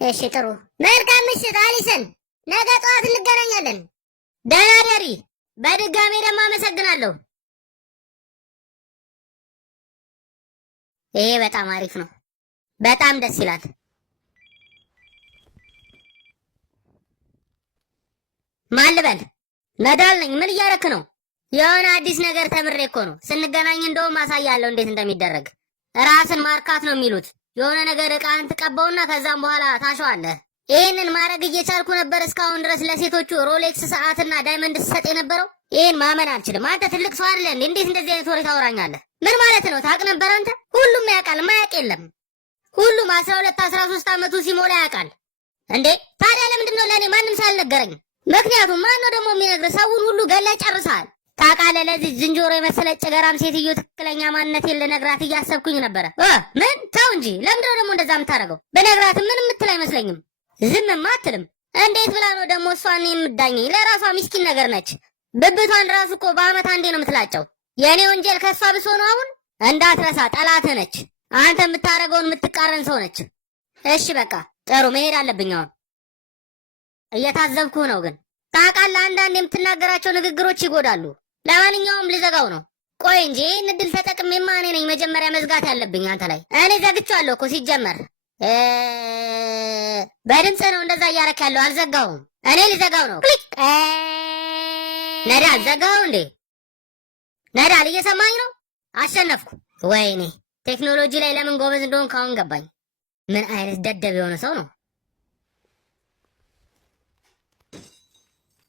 እሺ ጥሩ መልካም ምሽት አሊሰን፣ ነገ ጠዋት እንገናኛለን። ደህና ደሪ። በድጋሜ ደግሞ አመሰግናለሁ። ይሄ በጣም አሪፍ ነው። በጣም ደስ ይላል። ማን ልበል? ነዳል ነኝ። ምን እያረክ ነው? የሆነ አዲስ ነገር ተምሬ እኮ ነው። ስንገናኝ እንደውም አሳያለሁ እንዴት እንደሚደረግ። ራስን ማርካት ነው የሚሉት። የሆነ ነገር ዕቃህን ትቀባውና ከዛም በኋላ ታሸዋለህ። ይህንን ማድረግ እየቻልኩ ነበር እስካሁን ድረስ ለሴቶቹ ሮሌክስ ሰዓትና ዳይመንድ ስሰጥ የነበረው። ይህን ማመን አልችልም። አንተ ትልቅ ሰው አይደለ እንዴ? እንዴት እንደዚህ አይነት ወሬ ታወራኛለህ? ምን ማለት ነው? ታውቅ ነበር አንተ? ሁሉም ያውቃል። ማያውቅ የለም። ሁሉም 12 13 ዓመቱ ሲሞላ ያውቃል። እንዴ ታዲያ ለምንድን ነው ለእኔ ማንም ሳልነገረኝ? ምክንያቱም ማን ነው ደግሞ የሚነግርህ? ሰውን ሁሉ ገለህ ጨርሰሃል። ታውቃለህ፣ ለዚህ ዝንጀሮ የመሰለች ጨገራም ሴትዮ ትክክለኛ ማንነቴን ልነግራት እያሰብኩኝ ነበረ። ምን ተው እንጂ። ለምንድን ነው ደግሞ እንደዛ የምታደርገው? በነግራትም ምን የምትል አይመስለኝም። ዝምማ አትልም። እንዴት ብላ ነው ደግሞ እሷን የምዳኘኝ? ለራሷ ሚስኪን ነገር ነች። ብብቷን ራሱ እኮ በአመት አንዴ ነው የምትላጨው። የእኔ ወንጀል ከሷ ብሶ ነው። አሁን እንዳትረሳ፣ ጠላትህ ነች። አንተ የምታደርገውን የምትቃረን ሰው ነች። እሺ በቃ ጥሩ፣ መሄድ አለብኝ አሁን። እየታዘብኩህ ነው ግን ታውቃለህ፣ አንዳንድ የምትናገራቸው ንግግሮች ይጎዳሉ። ለማንኛውም ልዘጋው ነው። ቆይ እንጂ ይህን እድል ተጠቅሜማ እኔ ነኝ መጀመሪያ መዝጋት ያለብኝ አንተ ላይ። እኔ ዘግቼዋለሁ እኮ ሲጀመር። በድምፅ ነው እንደዛ እያረክ ያለው። አልዘጋውም። እኔ ልዘጋው ነው። ክሊክ። ነዳል ዘጋው እንዴ? ነዳል እየሰማኝ ነው? አሸነፍኩ። ወይኔ ቴክኖሎጂ ላይ ለምን ጎበዝ እንደሆን ካሁን ገባኝ። ምን አይነት ደደብ የሆነ ሰው ነው።